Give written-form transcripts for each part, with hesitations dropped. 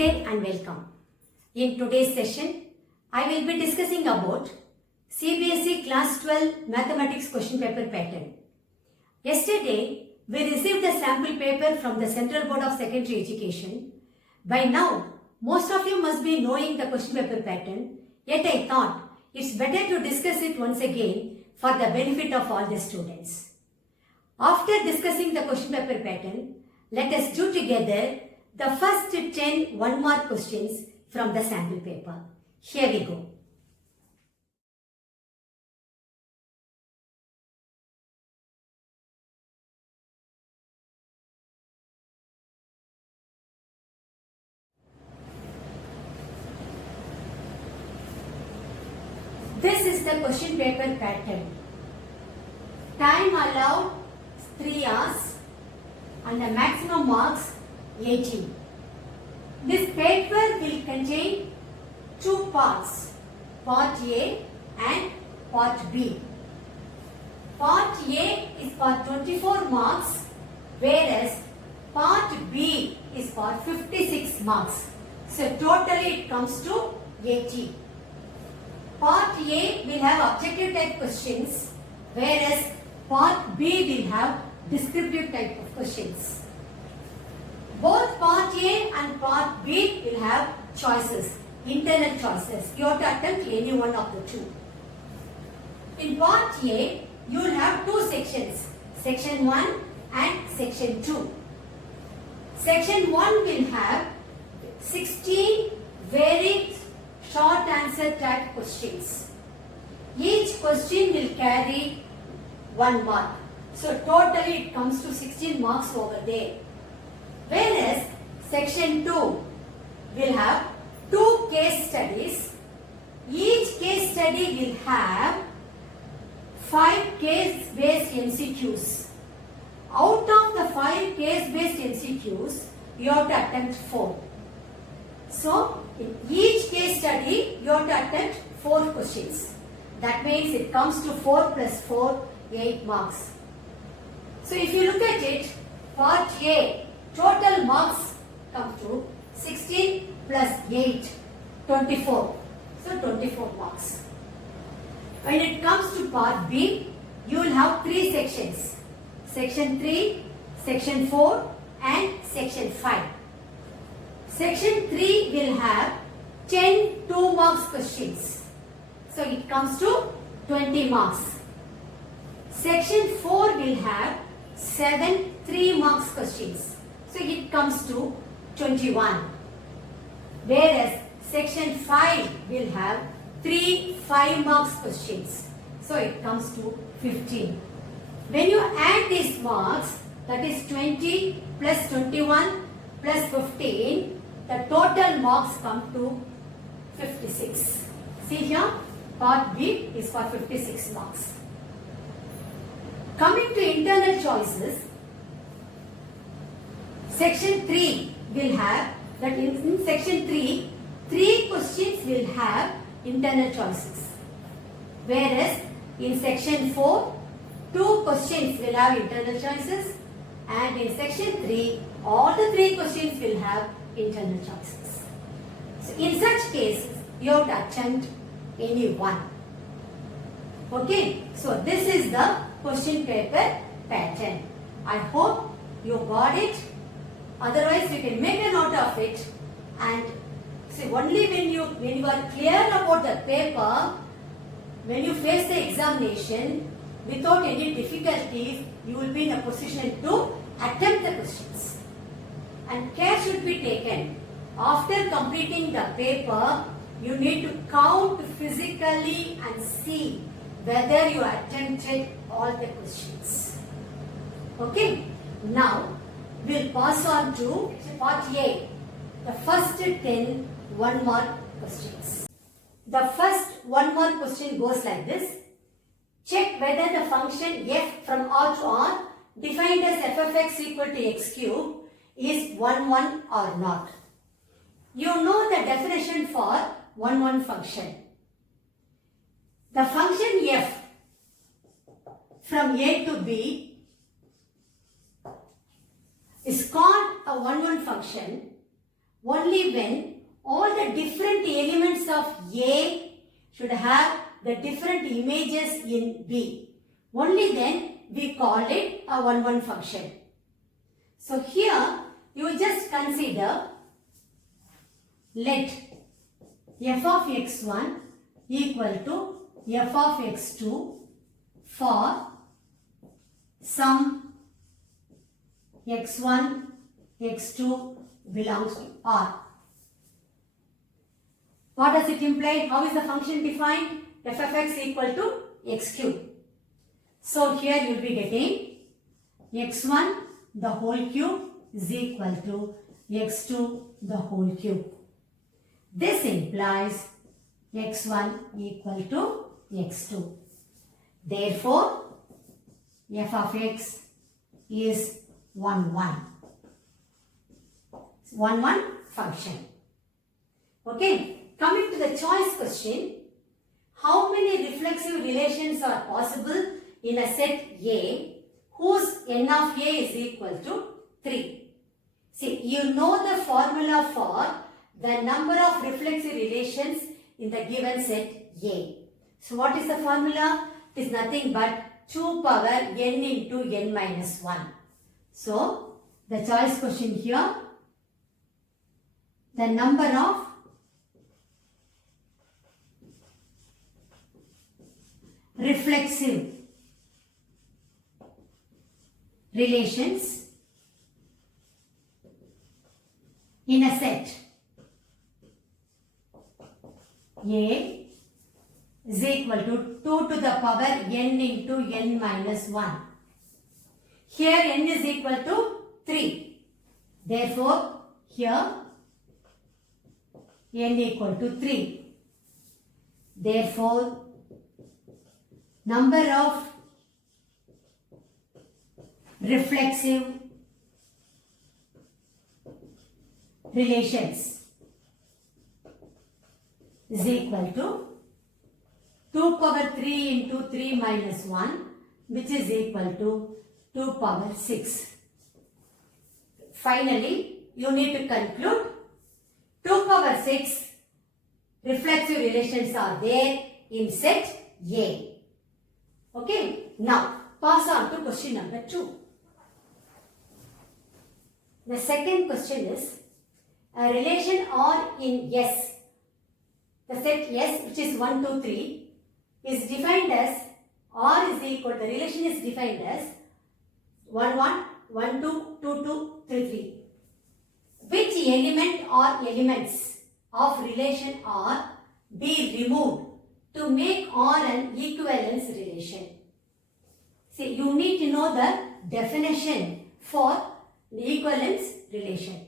Namaste and welcome. In today's session, I will be discussing about CBSE Class 12 Mathematics question paper pattern. Yesterday, we received the sample paper from the Central Board of Secondary Education. By now, most of you must be knowing the question paper pattern, yet I thought it's better to discuss it once again for the benefit of all the students. After discussing the question paper pattern, let us do together the first 10 one-mark questions from the sample paper. Here we go. This is the question paper pattern. Time allowed 3 hours and the maximum marks 80. This paper will contain 2 parts, Part A and Part B. Part A is for 24 marks, whereas Part B is for 56 marks. So totally it comes to 80. Part A will have objective type questions, whereas Part B will have descriptive type of questions. Both Part A and Part B will have choices, internal choices. You have to attempt any one of the two. In Part A, you will have 2 sections, Section 1 and Section 2. Section 1 will have 16 very short answer type questions. Each question will carry 1 mark. So totally it comes to 16 marks over there. Whereas Section 2 will have 2 case studies. Each case study will have 5 case-based MCQs. Out of the 5 case-based MCQs, you have to attempt 4. So, in each case study, you have to attempt 4 questions. That means it comes to 4 plus 4, 8 marks. So, if you look at it, Part A, total marks come to 16 plus 8, 24. So 24 marks. When it comes to Part B, you will have 3 sections. Section 3, Section 4 and Section 5. Section 3 will have 10 2 marks questions. So it comes to 20 marks. Section 4 will have 7 3 marks questions. So it comes to 21. Whereas Section 5 will have 3 5 marks questions. So it comes to 15. When you add these marks, that is 20 plus 21 plus 15, the total marks come to 56. See here, Part B is for 56 marks. Coming to internal choices, Section 3 will have, that in Section 3, 3 questions will have internal choices. Whereas in Section 4, 2 questions will have internal choices, and in Section 3, all the 3 questions will have internal choices. So in such cases, you have to attempt any one. Okay, so this is the question paper pattern. I hope you got it. Otherwise, you can make a note of it, and see, only when you are clear about the paper, when you face the examination without any difficulties, you will be in a position to attempt the questions. And care should be taken. After completing the paper, you need to count physically and see whether you attempted all the questions. Okay, now we'll pass on to Part A, the first 10 one-mark questions. The first one-mark question goes like this. Check whether the function f from R to R defined as f of x equal to x cube is 1, 1 or not. You know the definition for 1, 1 function. The function f from A to B is called a 1, 1 function only when all the different elements of A should have the different images in B. Only then we call it a 1-1 function. So here you just consider, let f of x1 equal to f of x2 for some x1, x2 belongs to R. What does it imply? How is the function defined? F of x equal to x cube. So here you will be getting x1 the whole cube is equal to x2 the whole cube. This implies x1 equal to x2. Therefore, f of x is 1-1. 1-1 function. Okay. Coming to the choice question, how many reflexive relations are possible in a set A whose n of A is equal to 3? See, you know the formula for the number of reflexive relations in the given set A. So, what is the formula? It is nothing but 2 power n into n minus 1. So, the choice question here, the number of reflexive relations in a set A is equal to 2 to the power n into n minus 1. Here n is equal to 3. Therefore, here n equal to 3. Therefore, number of reflexive relations is equal to 2 power 3 into 3 minus 1, which is equal to 2 power 6. Finally, you need to conclude 2 power 6 reflexive relations are there in set A. Okay, now pass on to question number 2. The second question is a relation R in S. The set S, which is 1, 2, 3, is defined as R is equal, the relation is defined as 1, 1, 1, 2, 2, 2, 3, 3. Which element or elements of relation R be removed to make R an equivalence relation? See, you need to know the definition for the equivalence relation.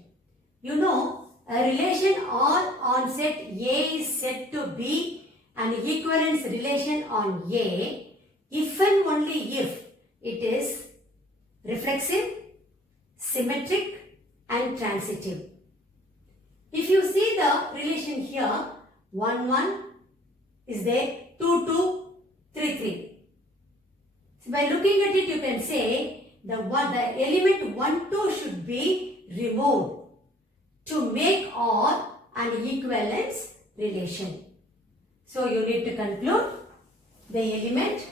You know, a relation R on set A is said to be an equivalence relation on A if and only if it is reflexive, symmetric and transitive. If you see the relation here, 1, 1 is there, 2, 2, 3, 3. So by looking at it, you can say the element 1, 2 should be removed to make R an equivalence relation. So you need to conclude the element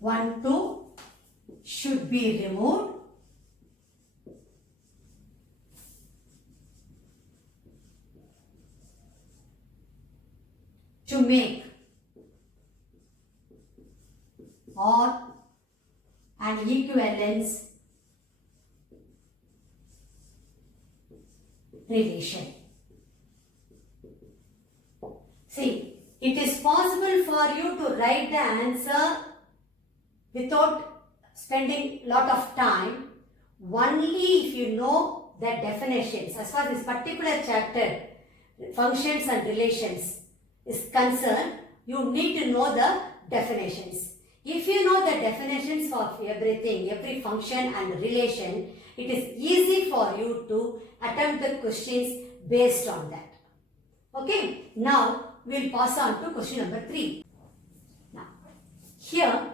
one, 2 should be removed to make R an equivalence relation. See, it is possible for you to write the answer without spending lot of time only if you know the definitions. As far as this particular chapter, functions and relations is concerned, you need to know the definitions. If you know the definitions for everything, every function and relation, it is easy for you to attempt the questions based on that. Okay, now we will pass on to question number 3. Now, here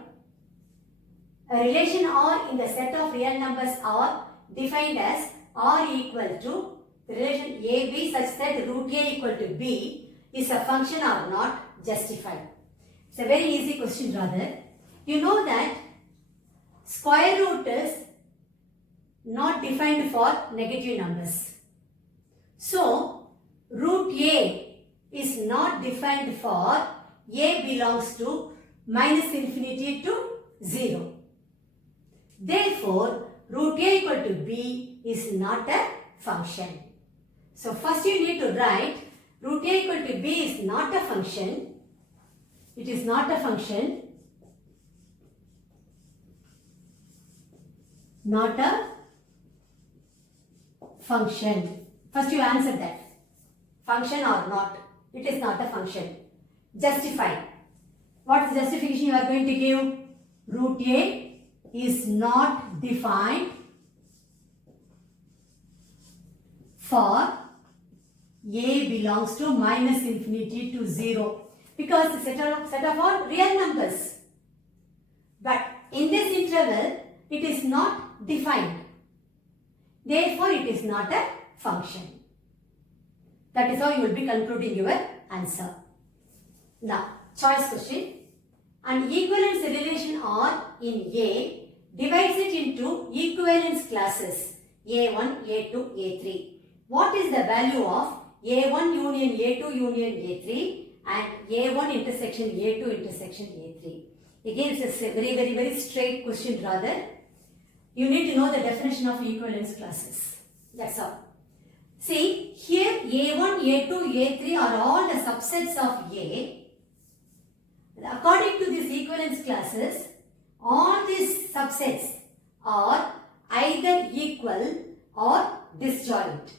A relation R in the set of real numbers are defined as R equal to the relation AB such that root A equal to B is a function or not, justify. It's a very easy question rather. You know that square root is not defined for negative numbers. So, root A is not defined for A belongs to minus infinity to 0. Therefore, root A equal to B is not a function. So, first you need to write root A equal to B is not a function. It is not a function. Not a function. First you answer that. Function or not. It is not a function. Justify. What is the justification you are going to give? Root A is not defined for A belongs to minus infinity to 0 because the set of all real numbers. But in this interval, it is not defined. Therefore, it is not a function. That is how you will be concluding your answer. Now, choice question. An equivalence relation R in A divides it into equivalence classes A1, A2, A3. What is the value of A1 union A2 union A3 and A1 intersection A2 intersection A3? Again, it's a very straight question rather. You need to know the definition of equivalence classes. That's all. See, here A1, A2, A3 are all the subsets of A. According to these equivalence classes, all these subsets are either equal or disjoint.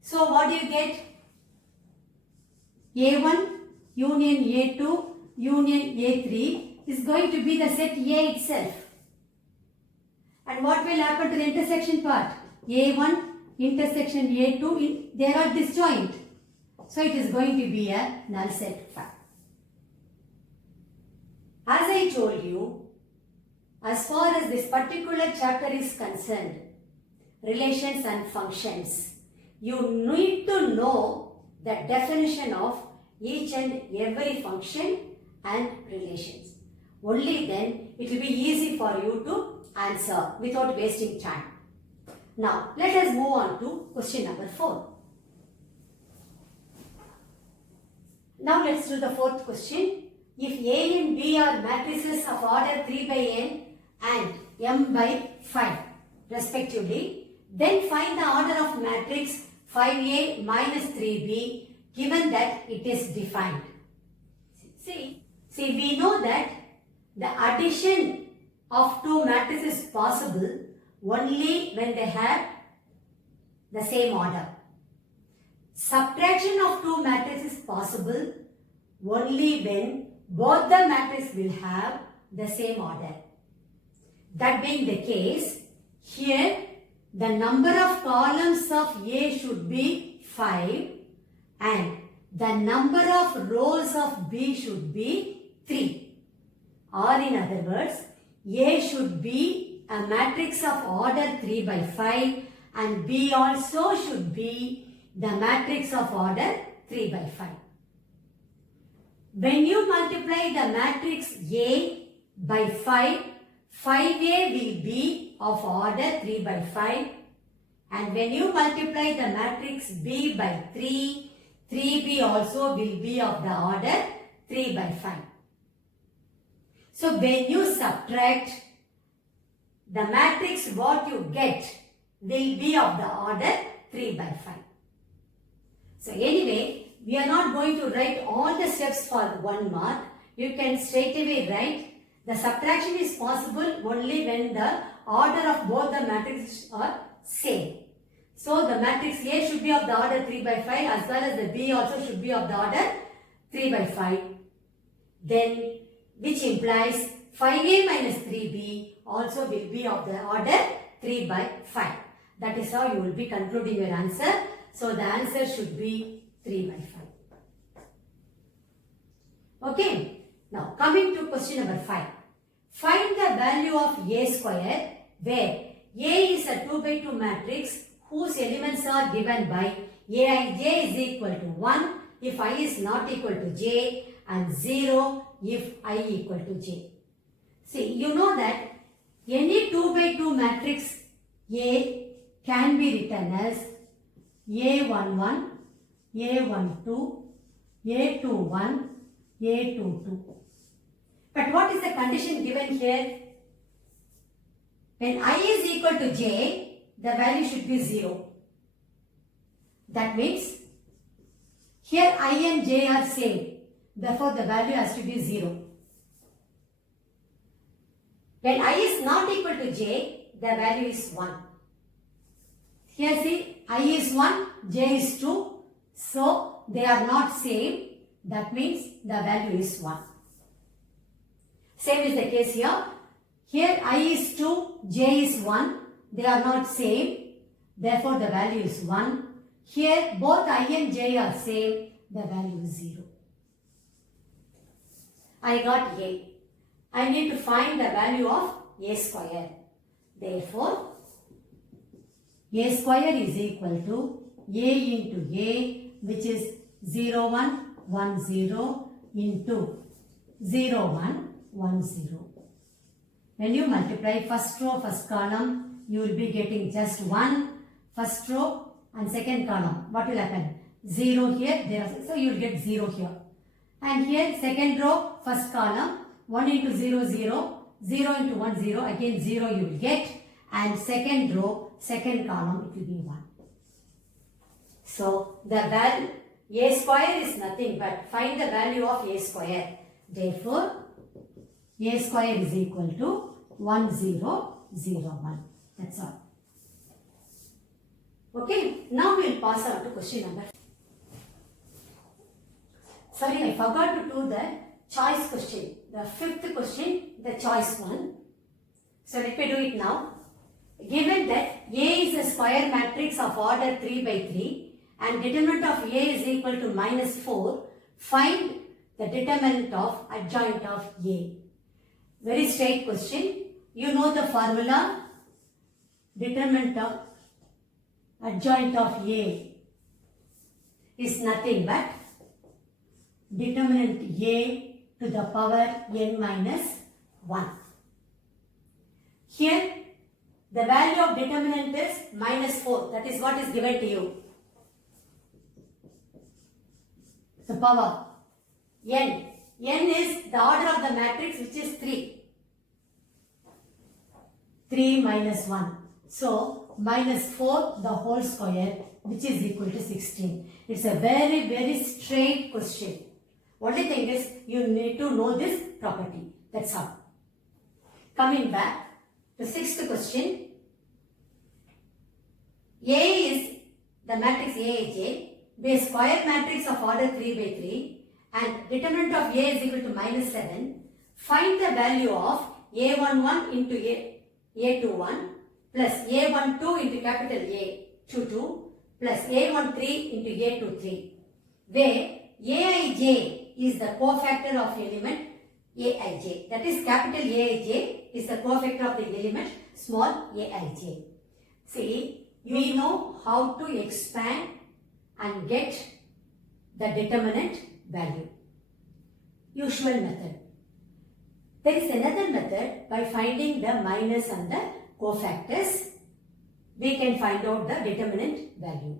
So, what do you get? A1 union A2 union A3 is going to be the set A itself. And what will happen to the intersection part? A1 intersection A2, they are disjoint. So, it is going to be a null set fact. As I told you, as far as this particular chapter is concerned, relations and functions, you need to know the definition of each and every function and relations. Only then it will be easy for you to answer without wasting time. Now, let us move on to question number 4. Now, let's do the fourth question. If A and B are matrices of order 3 by n and m by 5 respectively, then find the order of matrix 5A minus 3B given that it is defined. See, we know that the addition of two matrices is possible only when they have the same order. Subtraction of two matrices is possible only when both the matrices will have the same order. That being the case, here the number of columns of A should be 5 and the number of rows of B should be 3. Or in other words, A should be a matrix of order 3 by 5 and B also should be the matrix of order 3 by 5. When you multiply the matrix A by 5, 5A will be of order 3 by 5 and when you multiply the matrix B by 3, 3B also will be of the order 3 by 5. So when you subtract, the matrix what you get will be of the order 3 by 5. So anyway, we are not going to write all the steps for 1 mark. You can straight away write the subtraction is possible only when the order of both the matrices are same. So the matrix A should be of the order 3 by 5 as well as the B also should be of the order 3 by 5. Then which implies 5A minus 3B also will be of the order 3 by 5. That is how you will be concluding your answer. So the answer should be 3 by 5. Okay. Now coming to question number 5. Find the value of A square where A is a 2 by 2 matrix whose elements are given by Aij is equal to 1 if I is not equal to j and 0 if I equal to j. See, you know that any 2 by 2 matrix A can be written as A11, A12, A21, A22. But what is the condition given here? When I is equal to j, the value should be 0. That means here I and j are same. Therefore, the value has to be 0. When I is not equal to j, the value is 1. Here see, I is 1, j is 2. So, they are not same. That means the value is 1. Same is the case here. Here I is 2, j is 1. They are not same. Therefore, the value is 1. Here both I and j are same. The value is 0. I got A. I need to find the value of A square. Therefore, A square is equal to A into A, which is 0, 1, 1, 0 into 0, 1, 1, 0. When you multiply first row, first column, you will be getting just 1 first row and second column. What will happen? 0 here, so you will get 0 here. And here second row, first column, 1 into 0, 0, 0 into 1, 0, again 0 you will get. And second row, second column, it will be 1. So, the value, A square is nothing but find the value of A square. Therefore, A square is equal to 1001. That's all. Okay, now we will pass on to question number. Sorry, I forgot to do the choice question. The fifth question, the choice one. So let me do it now. Given that A is a square matrix of order 3 by 3 and determinant of A is equal to -4, find the determinant of adjoint of A. Very straight question. You know the formula. Determinant of adjoint of A is nothing but determinant A to the power n minus 1. Here, the value of determinant is -4. That is what is given to you. The power n. N is the order of the matrix, which is 3. 3 minus 1. So, -4 the whole square, which is equal to 16. It's a very, very straight question. Only thing is, you need to know this property. That's all. Coming back to sixth question. A is the matrix Aij, be a square matrix of order 3 by 3 and determinant of A is equal to -7. Find the value of A11 into A21 plus A12 into capital A22 plus A13 into A23, where Aij is the cofactor of element Aij. That is, capital Aij is the cofactor of the element small aij. See, we know how to expand and get the determinant value. Usual method. There is another method. By finding the minus and the cofactors, we can find out the determinant value.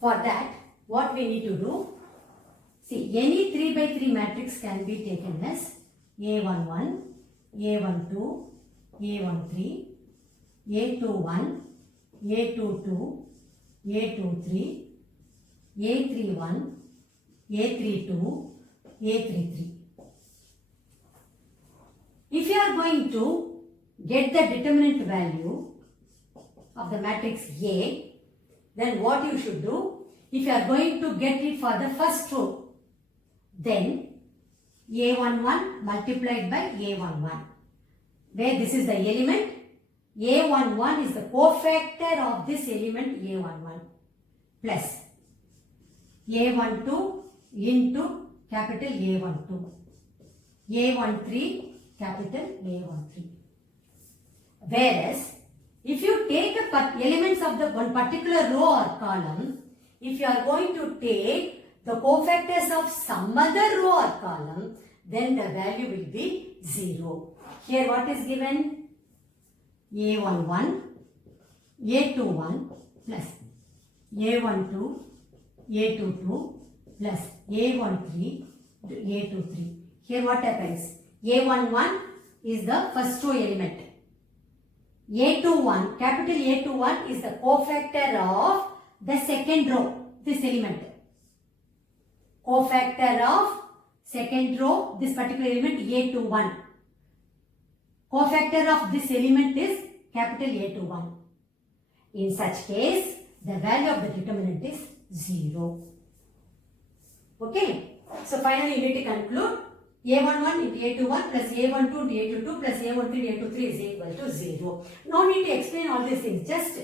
For that, what we need to do, see, any 3 by 3 matrix can be taken as A11, A12, A13, A21, A22, A23, A31, A32, A33. If you are going to get the determinant value of the matrix A, then what you should do, if you are going to get it for the first row, then A11 multiplied by A11, where this is the element, A11 is the cofactor of this element A11 plus A12 into capital A12, A13 capital A13. Whereas, if you take the elements of the one particular row or column, if you are going to take the cofactors of some other row or column, then the value will be 0. Here what is given? A11, A21 plus A12, A22 plus A13, A23. Here what happens? A11 is the first row element. A21, capital A21 is the cofactor of the second row, this element. Cofactor of second row, this particular element A21. Cofactor of this element is capital A21. In such case, the value of the determinant is 0. Okay. So finally you need to conclude A11 into A21 plus A12 into A22 plus A13 into A23 is equal to 0. No need to explain all these things. Just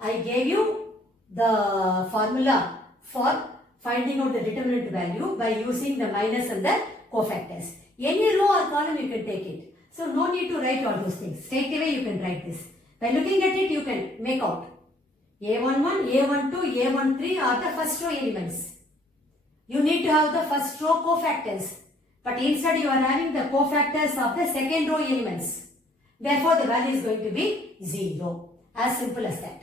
I gave you the formula for finding out the determinant value by using the minus and the cofactors. Any row or column you can take it. So no need to write all those things. Straight away you can write this. By looking at it you can make out A11, A12, A13 are the first row elements. You need to have the first row cofactors. But instead you are having the cofactors of the second row elements. Therefore the value is going to be 0. As simple as that.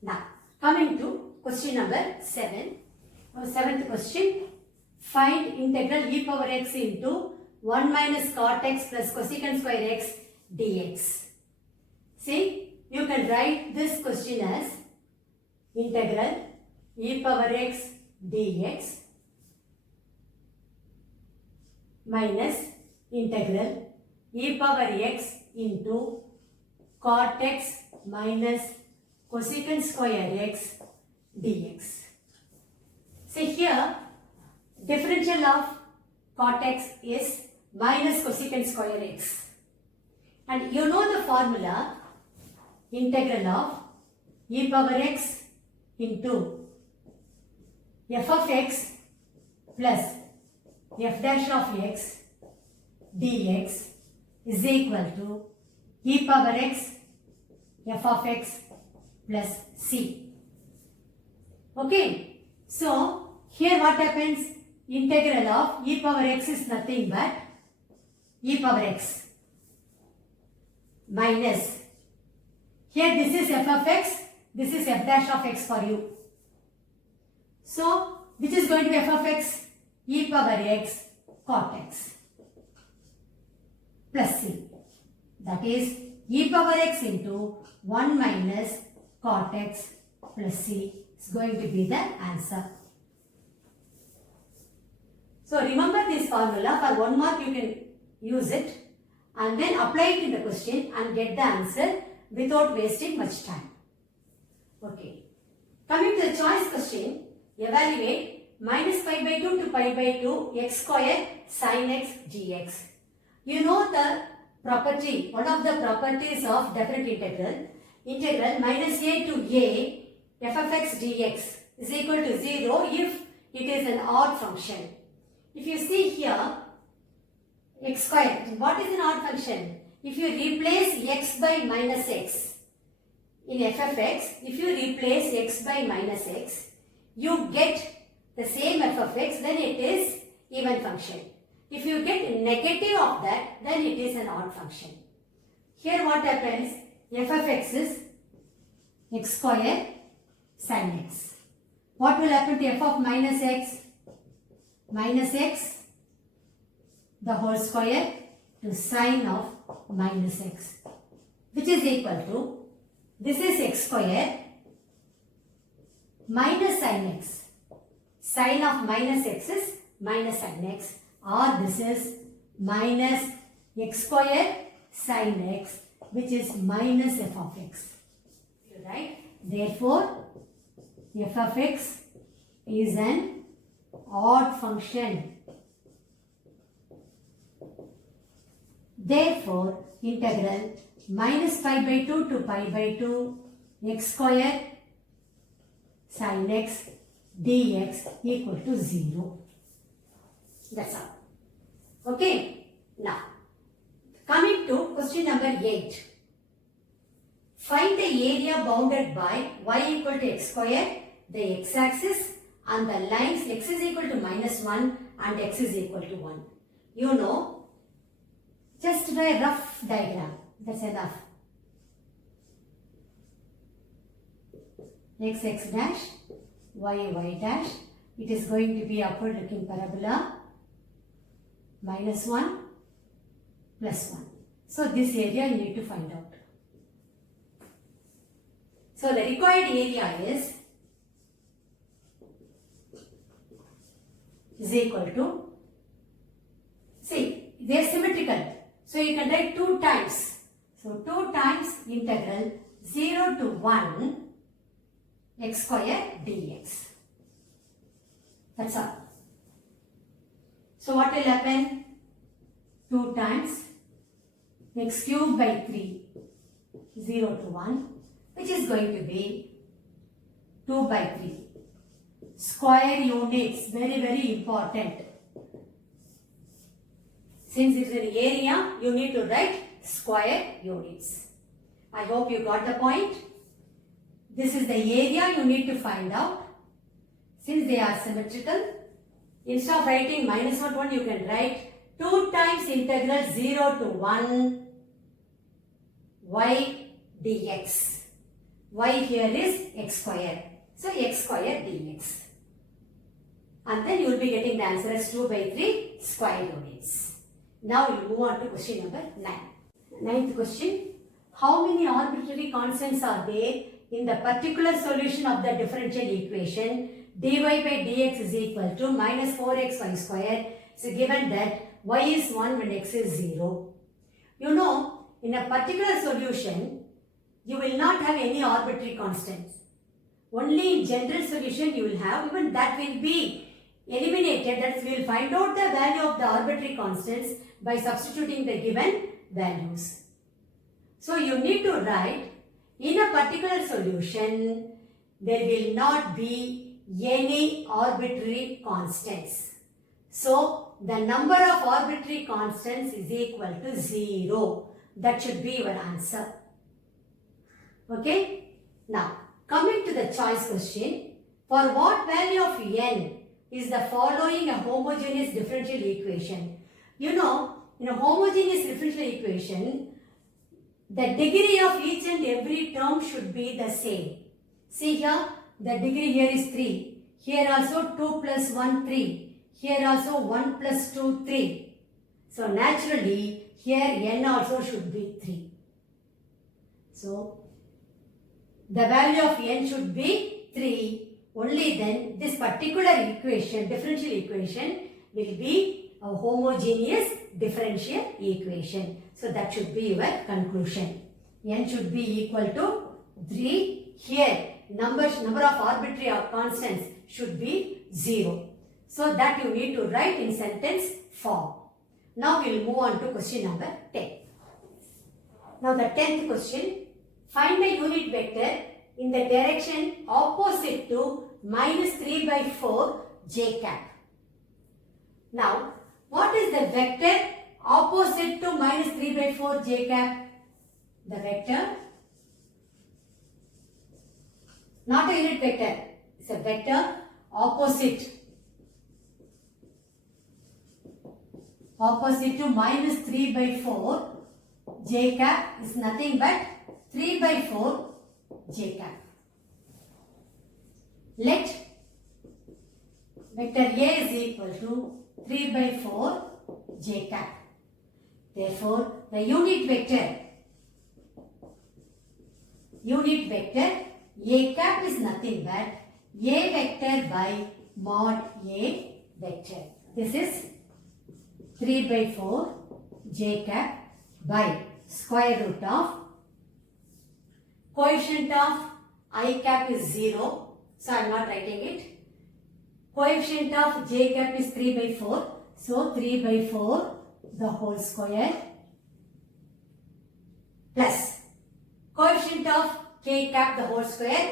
Now coming to question number 7. Seventh question. Find integral e power x into 1 minus cot x plus cosecant square x dx. See, you can write this question as integral e power x dx minus integral e power x into cot x minus cosecant square x dx. See here, differential of cot x is minus cosecant square x. And you know the formula, integral of e power x into f of x plus f dash of x dx is equal to e power x f of x plus c. Okay. So, here what happens? Integral of e power x is nothing but e power x minus, here this is f of x, this is f dash of x for you. So, which is going to be f of x? E power x cot x plus c. That is e power x into 1 minus cot x plus c is going to be the answer. So remember this formula. For 1 mark you can use it and then apply it in the question and get the answer without wasting much time. Okay. Coming to the choice question, evaluate minus pi by 2 to pi by 2 x square sin x dx. You know the property, one of the properties of definite integral, integral minus a to a f of x dx is equal to 0 if it is an odd function. If you see here, x square, what is an odd function? If you replace x by minus x in f of x, if you replace x by minus x, you get the same f of x, then it is even function. If you get negative of that, then it is an odd function. Here what happens? F of x is x square sin x. What will happen to f of minus x? Minus x the whole square to sine of minus x, which is equal to, this is x square minus sin x. Sine of minus x is minus sin x, or this is minus x square sin x, which is minus f of x. Right? Therefore, f of x is an odd function. Therefore, integral minus pi by 2 to pi by 2 x square sin x dx equal to 0. That's all. Okay. Now, Coming to question number 8. Find the area bounded by y equal to x square, the x-axis, and the lines x is equal to -1 and x is equal to 1. You know, just draw a rough diagram. That's enough. X dash, y dash. It is going to be upward looking parabola. -1 +1. So this area you need to find out. So the required area is equal to, see, they are symmetrical. So you can write 2 times. So 2 times integral 0 to 1 x square dx. That's all. So what will happen? 2 times x cube by 3, 0 to 1, which is going to be 2 by 3. Square units, very, very important. Since it is an area, you need to write square units. I hope you got the point. This is the area you need to find out. Since they are symmetrical, instead of writing -1 1, you can write 2 times integral 0 to 1 y dx. Y here is x square. So x square dx. And then you will be getting the answer as 2 by 3 square units. Now we will move on to question number 9. Ninth question. How many arbitrary constants are there in the particular solution of the differential equation dy by dx is equal to -4xy square? So given that y is 1 when x is 0. You know, in a particular solution, you will not have any arbitrary constants. Only in general solution you will have, even that will be eliminated. That is, we will find out the value of the arbitrary constants by substituting the given values. So you need to write, in a particular solution, there will not be any arbitrary constants. So the number of arbitrary constants is equal to 0. That should be your answer. Okay? Now, coming to the choice question, for what value of n is the following a homogeneous differential equation? You know, in a homogeneous differential equation, the degree of each and every term should be the same. See here, the degree here is 3. Here also 2 plus 1, 3. Here also 1 plus 2, 3. So naturally, here n also should be 3. So, the value of n should be 3. Only then this particular equation, differential equation, will be a homogeneous differential equation. So that should be your conclusion. N should be equal to 3. Here, number of arbitrary constants should be 0. So that you need to write in sentence form. Now we will move on to question number 10. Now the 10th question. Find a unit vector in the direction opposite to -3 by 4 j cap. Now, what is the vector opposite to -3 by 4 j cap? The vector, not a unit vector, it's a vector opposite to -3 by 4 j cap is nothing but 3 by 4 j cap. Let vector A is equal to 3 by 4 j cap. Therefore, the unit vector A cap is nothing but A vector by mod A vector. This is 3 by 4 j cap by square root of coefficient of I cap is 0. So I am not writing it. Coefficient of j cap is 3 by 4. So 3 by 4 the whole square plus coefficient of k cap the whole square.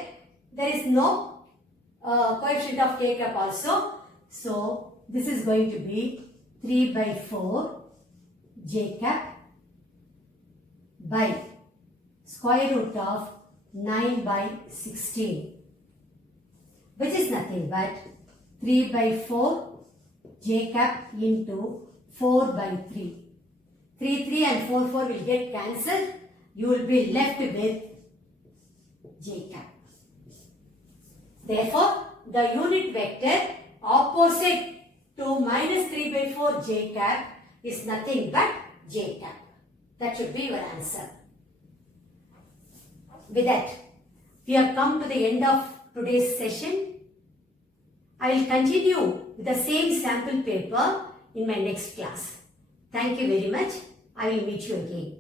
There is no coefficient of k cap also. So this is going to be 3 by 4 j cap by square root of 9 by 16, which is nothing but 3 by 4 j cap into 4 by 3. 3 and 4 will get cancelled. You will be left with j cap. Therefore, the unit vector opposite to minus 3 by 4 j cap is nothing but j cap. That should be your answer. With that, we have come to the end of today's session. I will continue with the same sample paper in my next class. Thank you very much. I will meet you again.